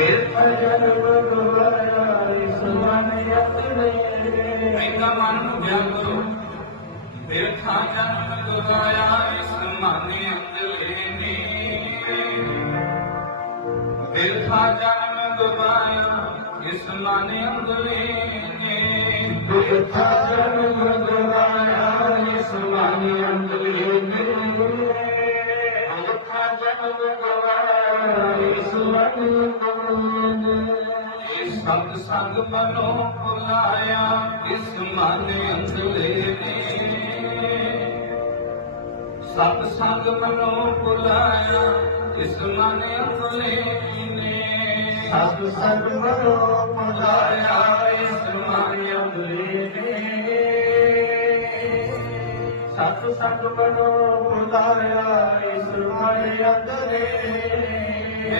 ਬਿਰਥ ਜਨਮ ਗਵਾਇਆ ਇਸ ਮਨ ਨੂੰ ਗਿਆ ਕਰੋ। ਬਿਰਥਾ ਜਨਮ ਗਵਾਇਆ ਇਸ ਮਨ ਅੰਦਲੇ ਨੇ। ਬਿਰਥਾ ਜਨਮ ਗਵਾਇਆ ਇਸ ਮਨ ਅੰਦਲੇ ਨੇ। ਬਿਰਥ ਜਨਮ ਗਵਾਇਆ ਇਸ ਮਨ ਅੰਦਲੇ ਬਿਰਥ ਜਨਮ ਗਵਾਇਆ ਇਸ ਮਨ ਅੰਦਲੇ ਇਸ ਸੰਗ ਮਨੋ ਭੁਲਾਇਆ ਇਸ ਮਨ ਅੰਦਲੇ ਨੇ ਸਤ ਸੰਗ ਮਨੋ ਭੁਲਾਇਆ ਇਸ ਮਨ ਅੰਦਲੇ ਨੇ ਸਤ ਸੰਗ ਮਨੋ ਪੁਜਾਇਆ ਇਸ ਮਨ ਅੰਦਲੇ ਸਤ ਸੰਗ ਮਨੋ ਪੁਜਾਇਆ ਇਸ ਮਨ ਅੰਦਲੇ